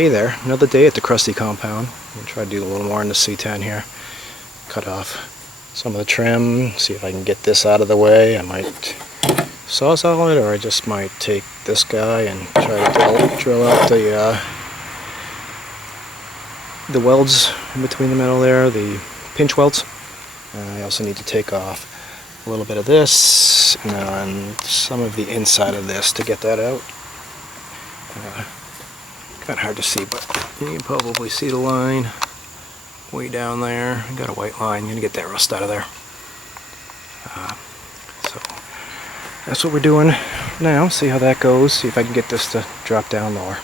Hey there, another day at the Crusty compound. I'm going to try to do a little more in the C10 here. Cut off some of the trim, see if I can get this out of the way. I might sawzall it, or I just might take this guy and try to drill out the welds in between the metal there, the pinch welds. I also need to take off a little bit of this and some of the inside of this to get that out. Kind of hard to see, but you can probably see the line way down there. I got a white line. I'm going to get that rust out of there. So that's what we're doing now. See how that goes. See if I can get this to drop down lower.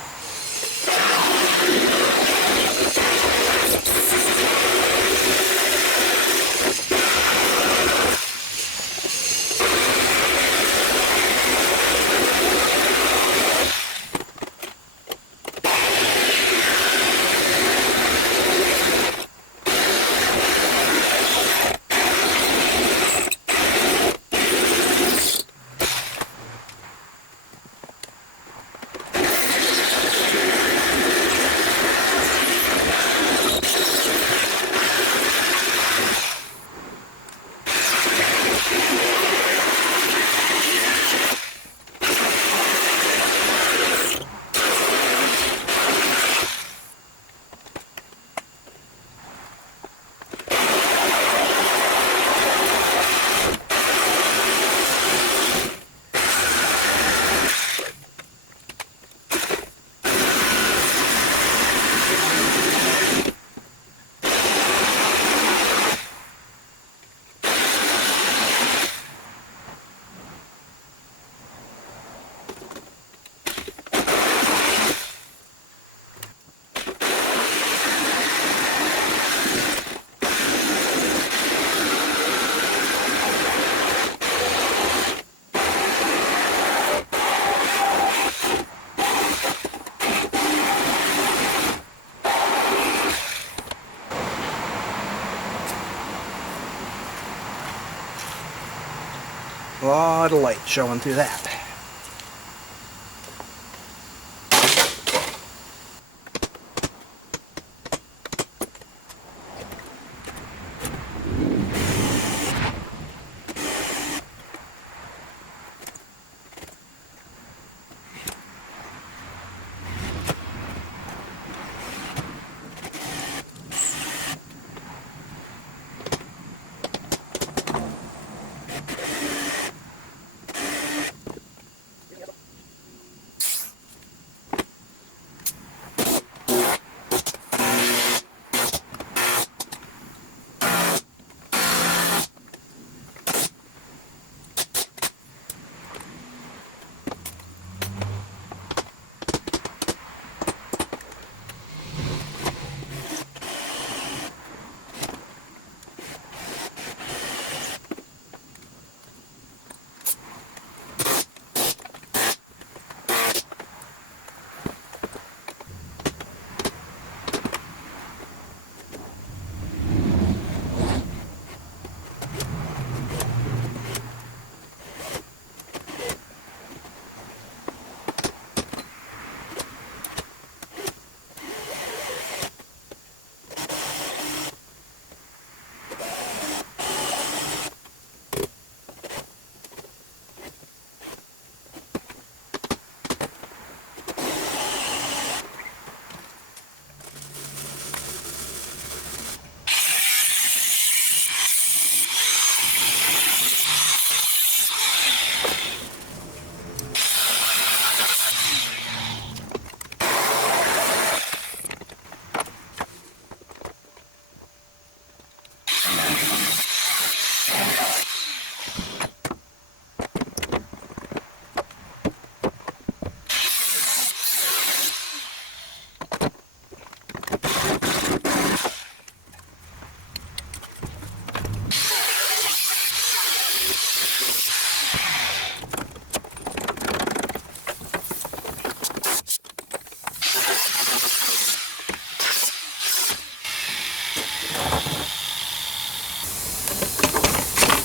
A lot of light showing through that.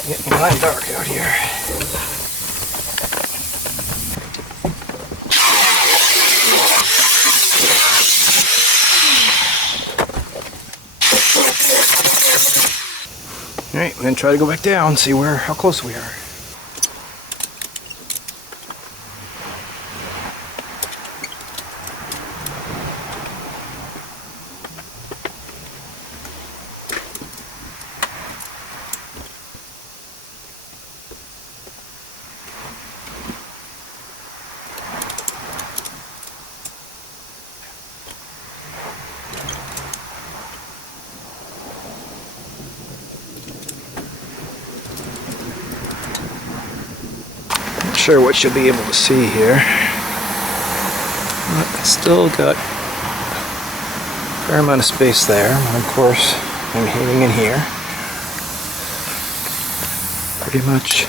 Getting kind of dark out here. Alright, I'm going to try to go back down, see how close we are. Not sure what you'll be able to see here. But it's still got a fair amount of space there. And of course, I'm hanging in here. Pretty much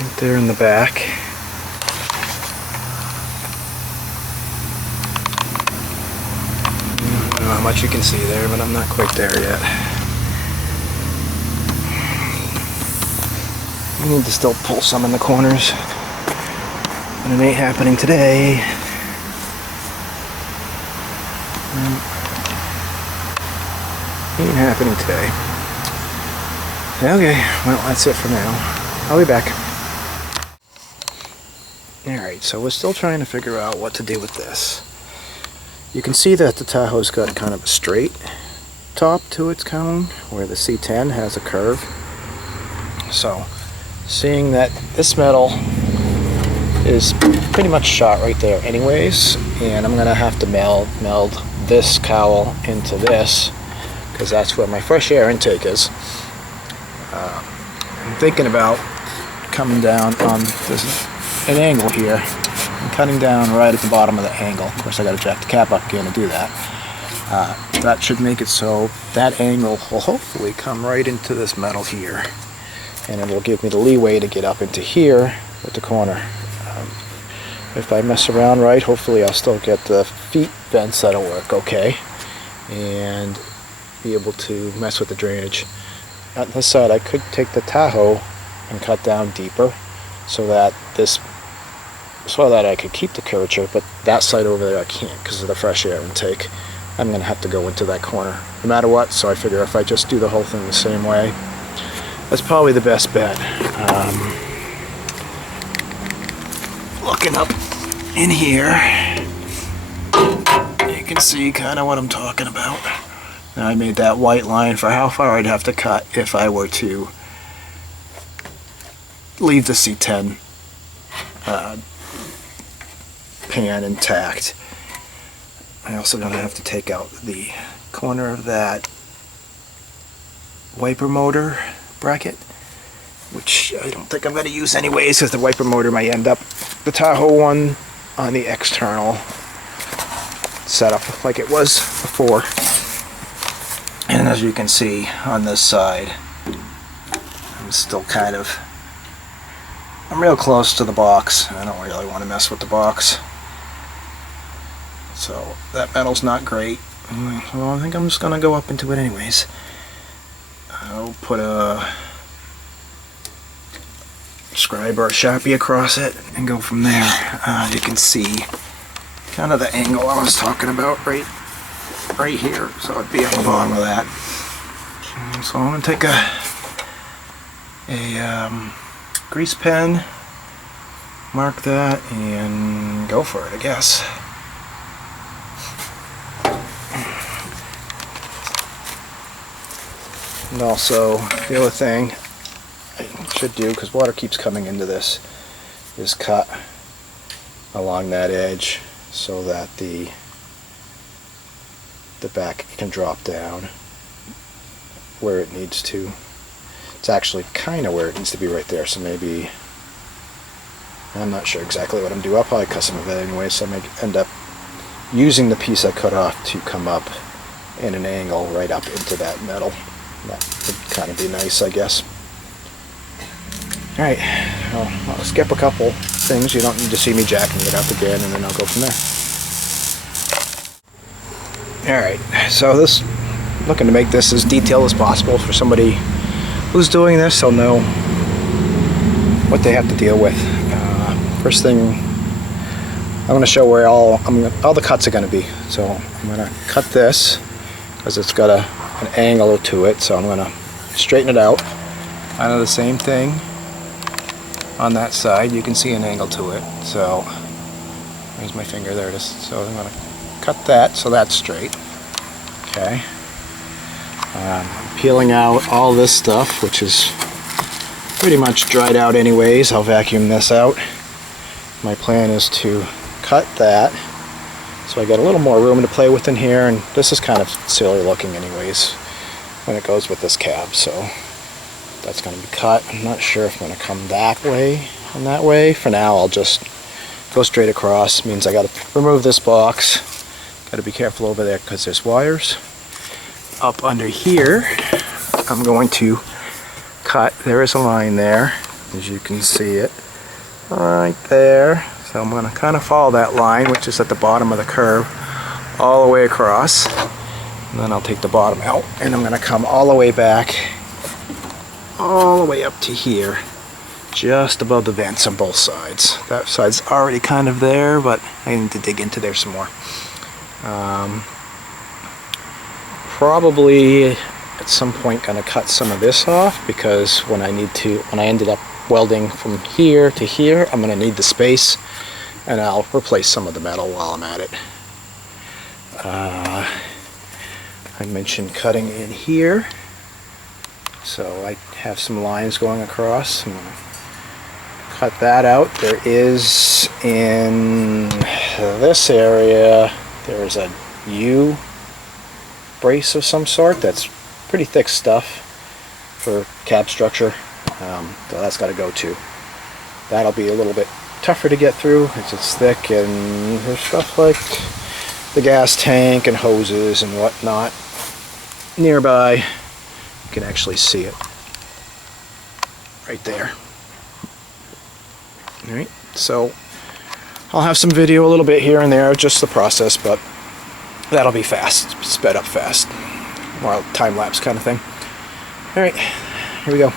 right there in the back. I don't know how much you can see there, but I'm not quite there yet. I need to still pull some in the corners, but it ain't happening today. Ain't happening today. Okay, well, that's it for now. I'll be back. Alright, so we're still trying to figure out what to do with this. You can see that the Tahoe's got kind of a straight top to its cone, where the C10 has a curve. So, seeing that this metal is pretty much shot right there anyways, and I'm gonna have to meld this cowl into this, because that's where my fresh air intake is. I'm thinking about coming down on an angle here and cutting down right at the bottom of the angle. Of course, I got to jack the cap up again to do that. That should make it so that angle will hopefully come right into this metal here, and it will give me the leeway to get up into here with the corner. If I mess around right, hopefully I'll still get the feet vents that'll work okay, and be able to mess with the drainage. On this side, I could take the Tahoe and cut down deeper so that I could keep the curvature, but that side over there I can't because of the fresh air intake. I'm going to have to go into that corner no matter what, so I figure if I just do the whole thing the same way, that's probably the best bet. Looking up in here, you can see kind of what I'm talking about. And I made that white line for how far I'd have to cut if I were to leave the C10 pan intact. I also gonna have to take out the corner of that wiper motor bracket, which I don't think I'm going to use anyways, because the wiper motor might end up the Tahoe one on the external setup like it was before. And as you can see on this side, I'm real close to the box. I don't really want to mess with the box. So that metal's not great. Well, I think I'm just going to go up into it anyways. I'll put a scribe or a Sharpie across it and go from there. You can see kind of the angle I was talking about right here, so it'd be at the bottom of that. So I'm going to take a grease pen, mark that, and go for it, I guess. And also, the other thing I should do, because water keeps coming into this, is cut along that edge so that the back can drop down where it needs to. It's actually kind of where it needs to be right there, so maybe, I'm not sure exactly what I'm doing. I'll probably cut some of it anyway, so I may end up using the piece I cut off to come up in an angle right up into that metal. That would kind of be nice, I guess. Alright, well, I'll skip a couple things. You don't need to see me jacking it up again, and then I'll go from there. Alright, so looking to make this as detailed as possible for somebody who's doing this. They'll know what they have to deal with. First thing, I'm going to show where all the cuts are going to be. So I'm going to cut this because it's got a an angle to it, so I'm going to straighten it out. Kind of the same thing on that side. You can see an angle to it. So there's my finger, there it is. So I'm going to cut that so that's straight. Okay. I'm peeling out all this stuff, which is pretty much dried out anyways. I'll vacuum this out. My plan is to cut that so I get a little more room to play with in here, and this is kind of silly looking anyways when it goes with this cab, so that's going to be cut. I'm not sure if I'm going to come that way and that way. For now I'll just go straight across. Means I got to remove this box. Got to be careful over there because there's wires. Up under here I'm going to cut. There is a line there, as you can see it right there. So I'm going to kind of follow that line, which is at the bottom of the curve, all the way across. And then I'll take the bottom out, and I'm going to come all the way back, all the way up to here, just above the vents on both sides. That side's already kind of there, but I need to dig into there some more. Probably at some point going to cut some of this off, because when I ended up welding from here to here, I'm going to need the space, and I'll replace some of the metal while I'm at it. I mentioned cutting in here, so I have some lines going across. I'm going to cut that out. There is, in this area, there's a U brace of some sort that's pretty thick stuff for cab structure, so that's got to go too. That'll be a little bit tougher to get through because it's thick, and there's stuff like the gas tank and hoses and whatnot nearby. You can actually see it right there. Alright, so I'll have some video a little bit here and there, just the process, but that'll be fast, sped up fast, more time-lapse kind of thing. Alright, here we go.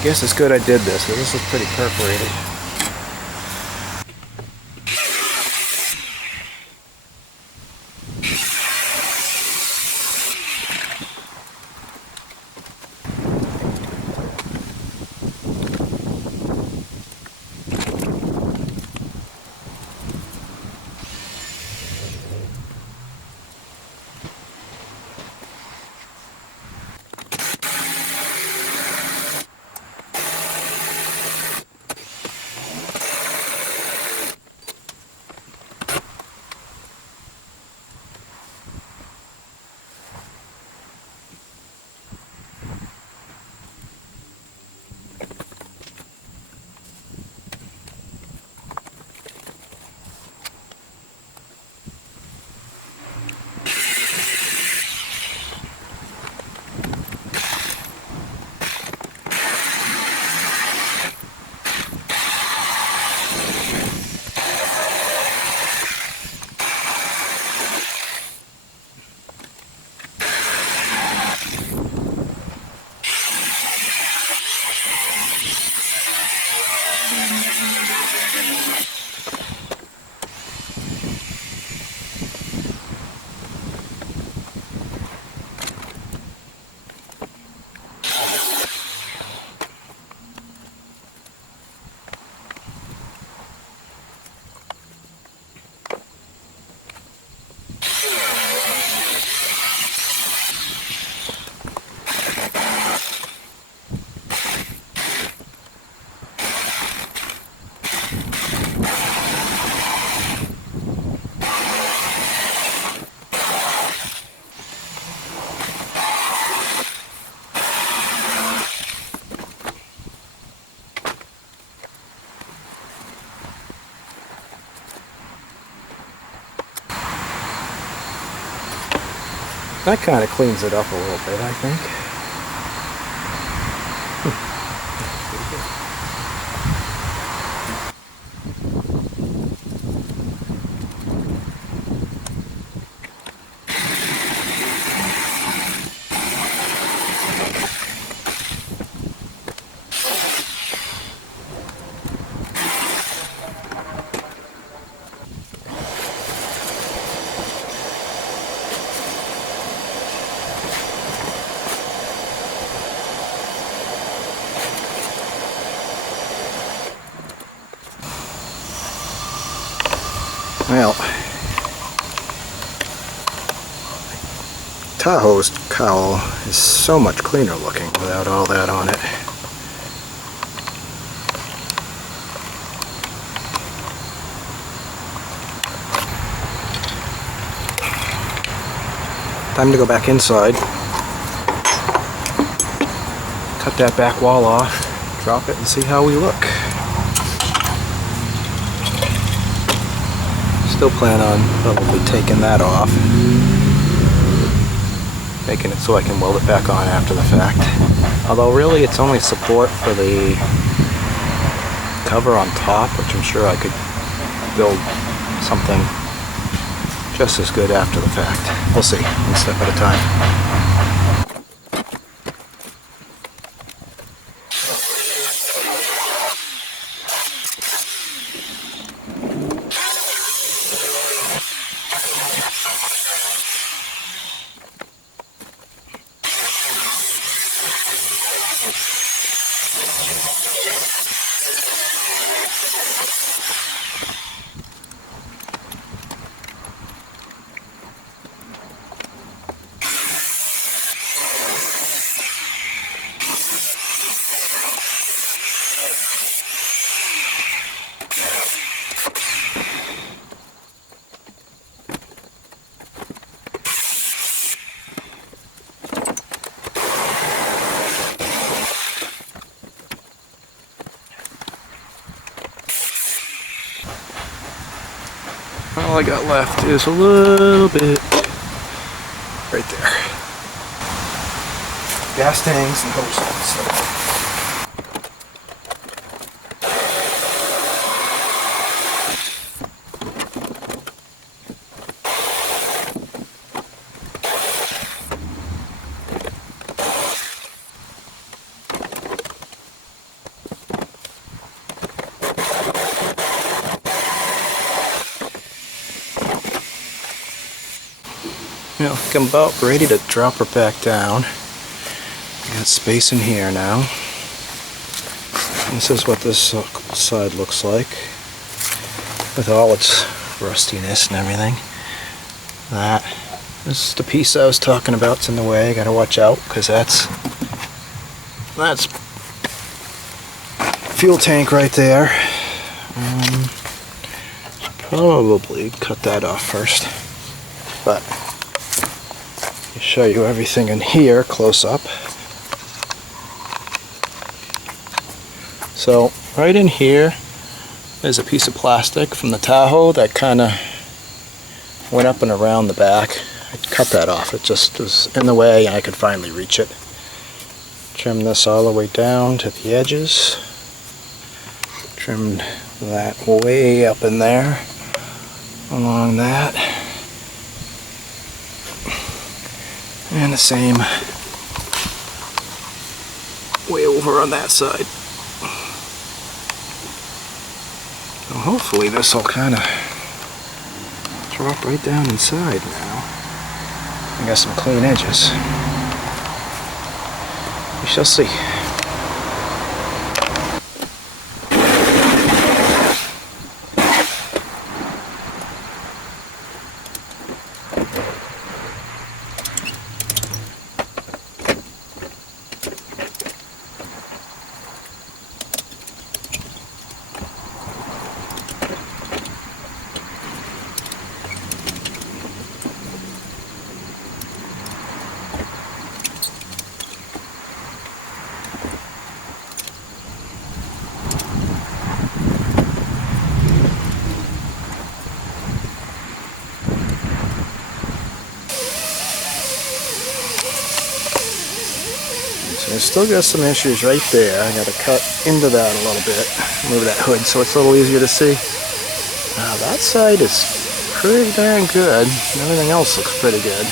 I guess it's good I did this, because this is pretty perforated. That kind of cleans it up a little bit, I think. Well, Tahoe's cowl is so much cleaner looking without all that on it. Time to go back inside, cut that back wall off, drop it, and see how we look. Still plan on probably taking that off, making it so I can weld it back on after the fact. Although really it's only support for the cover on top, which I'm sure I could build something just as good after the fact. We'll see, one step at a time. All I got left is a little bit right there. Gas tanks and hoses and stuff. You know, I'm about ready to drop her back down. Got space in here now. This is what this side looks like, with all its rustiness and everything. This is the piece I was talking about. It's in the way. I gotta watch out because that's fuel tank right there. Probably cut that off first, but I'll show you everything in here close up. So right in here is a piece of plastic from the Tahoe that kind of went up and around the back. I cut that off. It just was in the way and I could finally reach it. Trim this all the way down to the edges. Trimmed that way up in there, along that. And the same way over on that side. So hopefully this will kind of drop right down inside now. I got some clean edges. We shall see. I still got some issues right there. I got to cut into that a little bit, move that hood so it's a little easier to see. That side is pretty darn good. Everything else looks pretty good.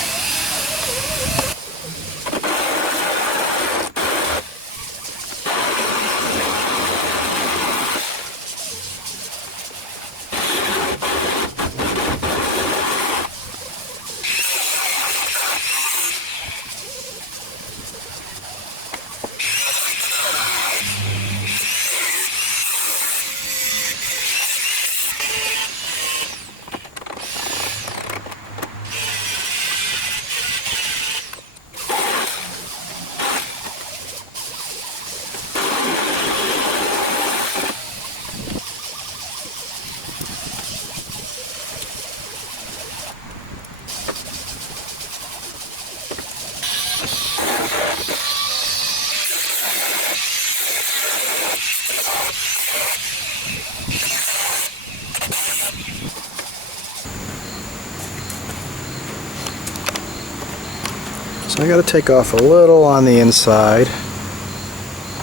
So I got to take off a little on the inside,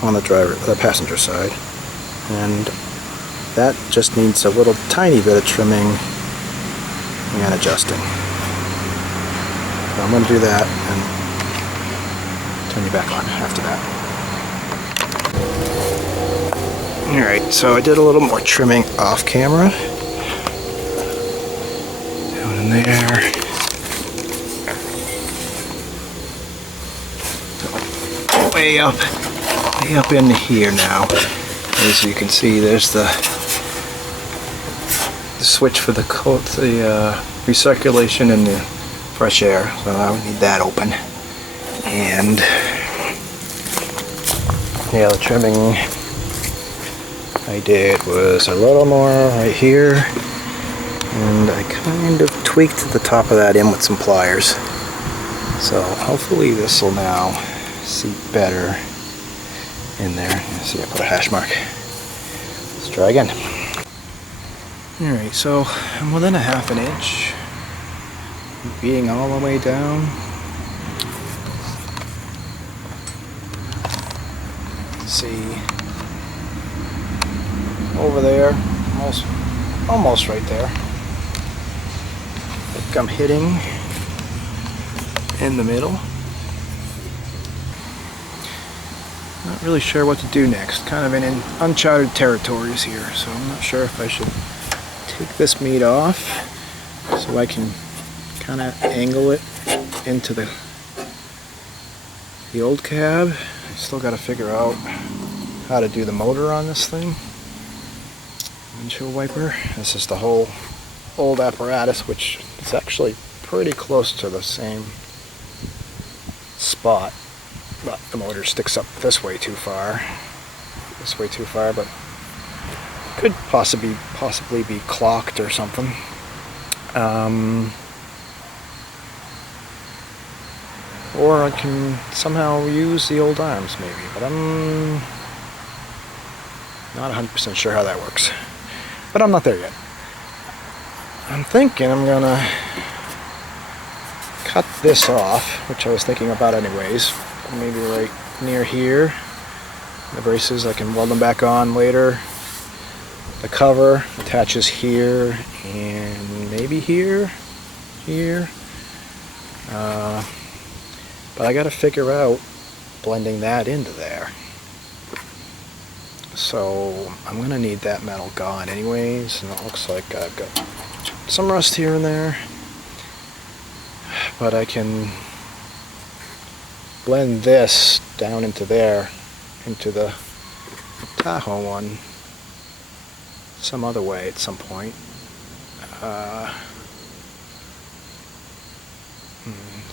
on the passenger side, and that just needs a little tiny bit of trimming and adjusting. So I'm going to do that and turn you back on after that. Alright, so I did a little more trimming off camera. Down in there. Way up in here now. As you can see, there's the switch for the recirculation and the fresh air. So I would need that open. And yeah, the trimming I did was a little more right here, and I kind of tweaked the top of that in with some pliers. So hopefully this will now seat better in there. See, I put a hash mark. Let's try again. Alright, so I'm within a half an inch, beating all the way down. Let's see, over there, almost right there. I think I'm hitting in the middle. Not really sure what to do next. Kind of in uncharted territories here, so I'm not sure if I should take this meat off so I can kind of angle it into the old cab. I still got to figure out how to do the motor on this thing. Windshield wiper. This is the whole old apparatus, which is actually pretty close to the same spot, but the motor sticks up this way too far, but could possibly be clocked or something. Or I can somehow use the old arms maybe, but I'm not 100% sure how that works. But I'm not there yet. I'm thinking I'm gonna cut this off, which I was thinking about anyways. Maybe right near here. The braces, I can weld them back on later. The cover attaches here and maybe here. But I gotta figure out blending that into there. So I'm gonna need that metal gone anyways, and it looks like I've got some rust here and there, but I can blend this down into there, into the Tahoe one some other way at some point.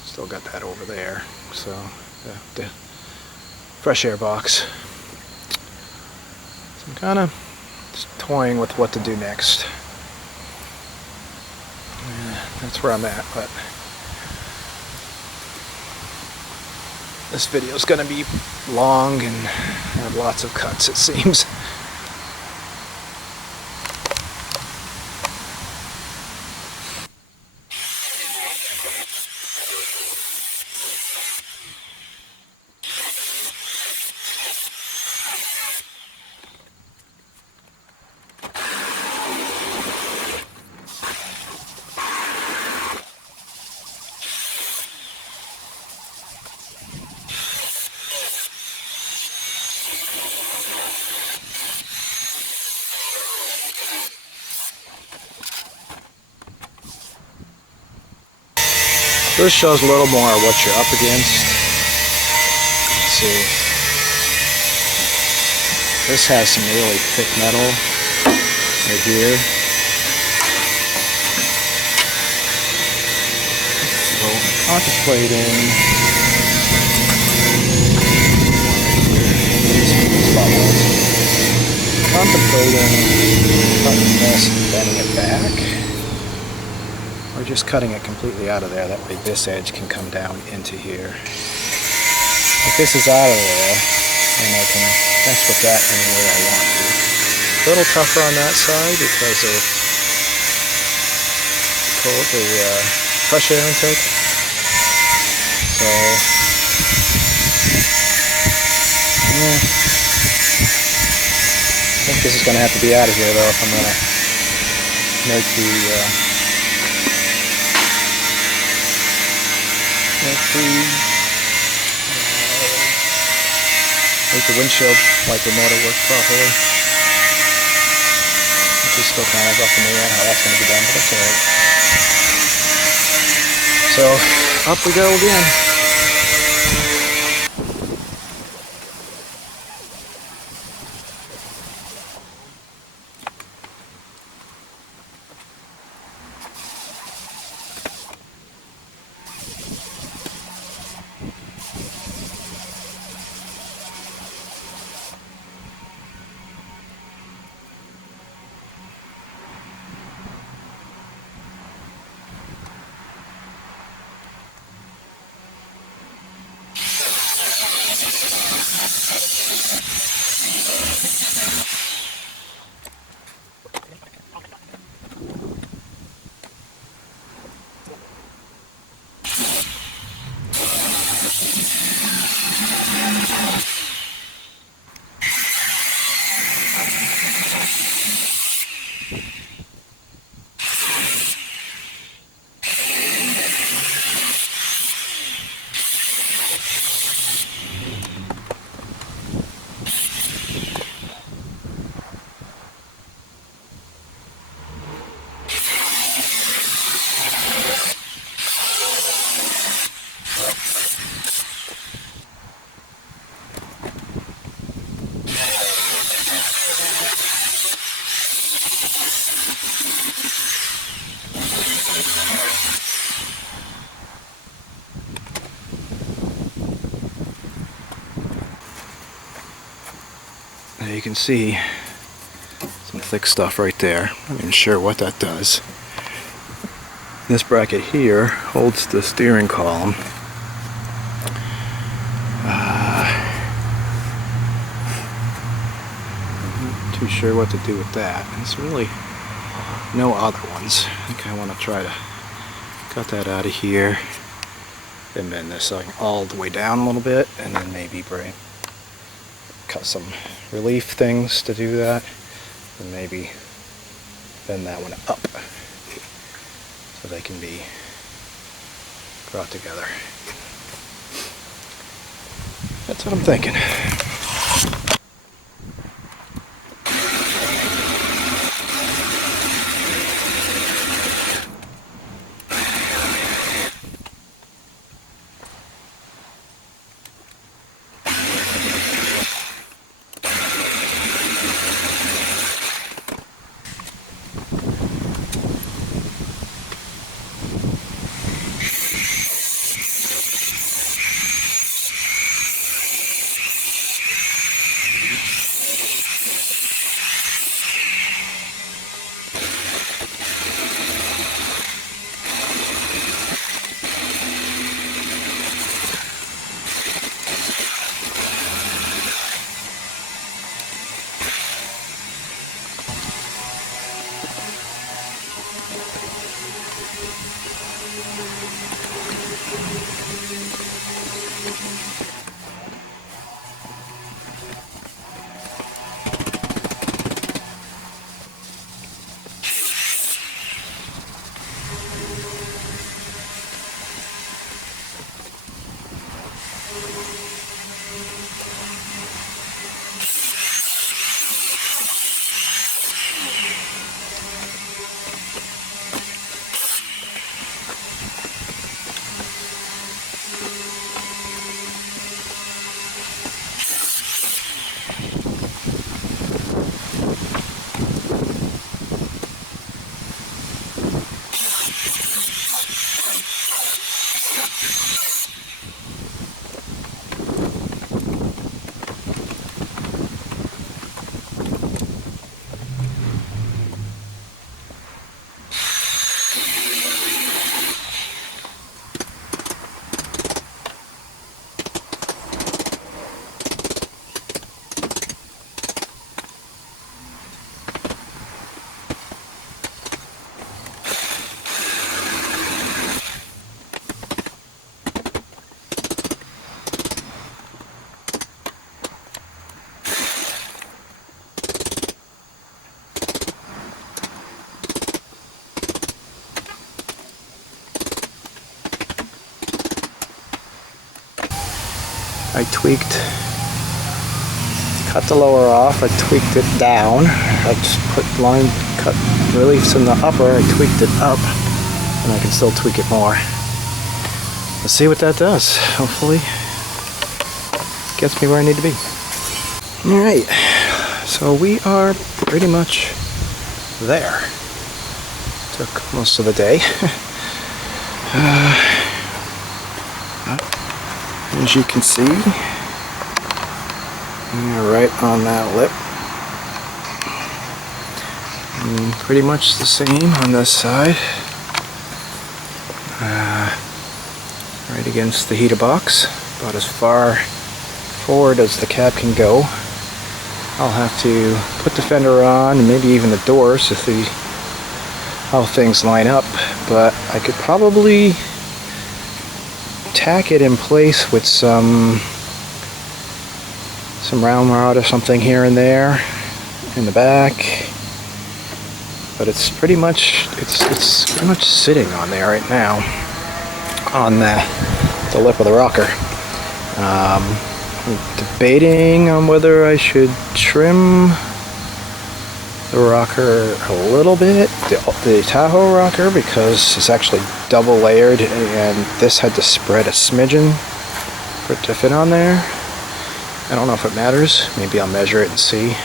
Still got that over there, so the fresh air box. So I'm kind of just toying with what to do next. That's where I'm at, but this video is going to be long and have lots of cuts, it seems. This shows a little more what you're up against. Let's see. This has some really thick metal right here. So contemplating cutting this and bending it back. Or just cutting it completely out of there, that way this edge can come down into here. If this is out of there, then I can mess with that any way I want to. A little tougher on that side because of the fresh air intake. So, yeah. I think this is going to have to be out of here though if I'm going to make make the windshield wiper motor work properly. Which is still kind of up in the air how that's going to be done, but that's alright. So, up we go again. Now you can see some thick stuff right there. I'm not even sure what that does. This bracket here holds the steering column. Not too sure what to do with that. There's really no other ones. I think I want to try to cut that out of here and bend this all the way down a little bit, and then maybe cut some relief things to do that, and maybe bend that one up so they can be brought together. That's what I'm thinking. I cut the lower off, I tweaked it down, I just put cut reliefs in the upper, I tweaked it up, and I can still tweak it more. Let's see what that does. Hopefully gets me where I need to be. Alright, so we are pretty much there. Took most of the day. As you can see, right on that lip. And pretty much the same on this side. Right against the heater box, about as far forward as the cab can go. I'll have to put the fender on and maybe even the doors to see how things line up, but I could probably tack it in place with some round rod or something here and there in the back, but it's pretty much sitting on there right now on the lip of the rocker. I'm debating on whether I should trim the rocker a little bit, the Tahoe rocker, because it's actually double layered and this had to spread a smidgen for it to fit on there. I don't know if it matters. Maybe I'll measure it and see.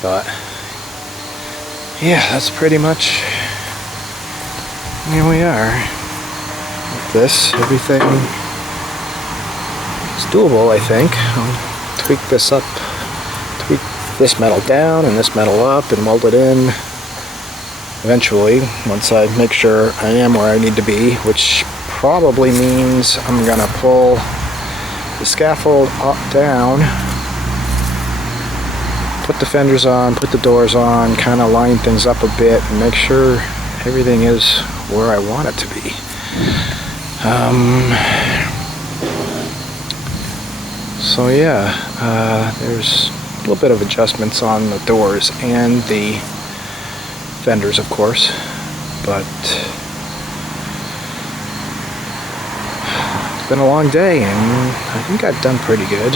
But yeah, that's pretty much here we are. With this, everything is doable, I think. I'll tweak this up tweak this metal down and this metal up and weld it in eventually, once I make sure I am where I need to be, which probably means I'm gonna pull the scaffold up, down, put the fenders on, put the doors on, kind of line things up a bit and make sure everything is where I want it to be. So yeah, there's a little bit of adjustments on the doors and the fenders, of course, but it's been a long day and I think I've done pretty good.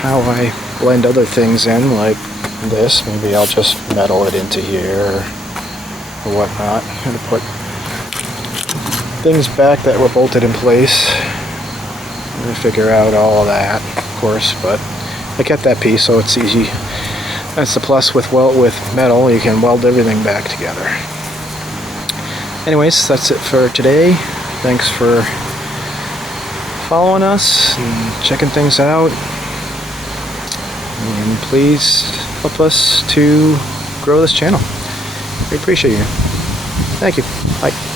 How I blend other things in, like this, maybe I'll just metal it into here or whatnot. I'm going to put things back that were bolted in place. I'm going to figure out all of that, of course, but I kept that piece, so it's easy. That's the plus with metal, you can weld everything back together. Anyways, that's it for today. Thanks for following us and checking things out. And please help us to grow this channel. We appreciate you. Thank you. Bye.